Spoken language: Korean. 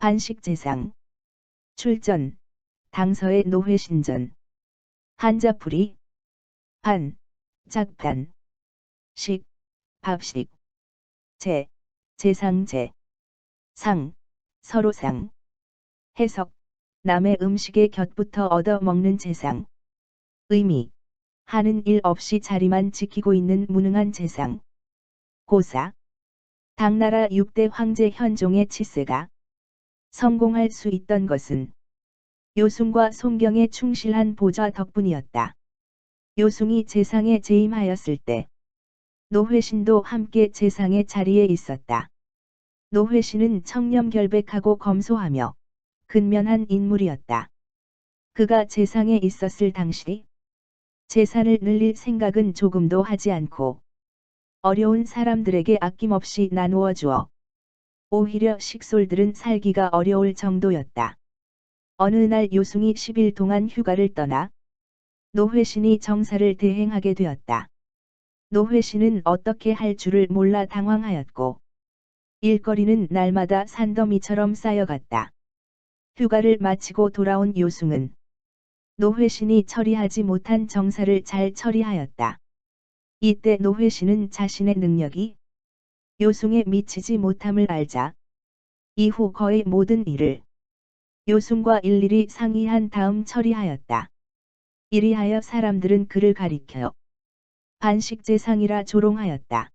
반식재상 출전 당서의 노회신전 한자풀이 반 작반 식 밥식 제 재상제 상 서로상 해석 남의 음식의 곁부터 얻어 먹는 재상 의미 하는 일 없이 자리만 지키고 있는 무능한 재상 고사 당나라 6대 황제 현종의 치세가 성공할 수 있던 것은 요숭과 송경에 충실한 보좌 덕분이었다. 요숭이 재상에 재임하였을 때 노회신도 함께 재상의 자리에 있었다. 노회신은 청렴결백하고 검소하며 근면한 인물이었다. 그가 재상에 있었을 당시 재산을 늘릴 생각은 조금도 하지 않고 어려운 사람들에게 아낌없이 나누어 주어 오히려 식솔들은 살기가 어려울 정도였다. 어느 날 요숭이 10일 동안 휴가를 떠나 노회신이 정사를 대행하게 되었다. 노회신은 어떻게 할 줄을 몰라 당황하였고 일거리는 날마다 산더미처럼 쌓여갔다. 휴가를 마치고 돌아온 요숭은 노회신이 처리하지 못한 정사를 잘 처리하였다. 이때 노회신은 자신의 능력이 요숭에 미치지 못함을 알자 이후 거의 모든 일을 요숭과 일일이 상의한 다음 처리하였다. 이리하여 사람들은 그를 가리켜 반식재상이라 조롱하였다.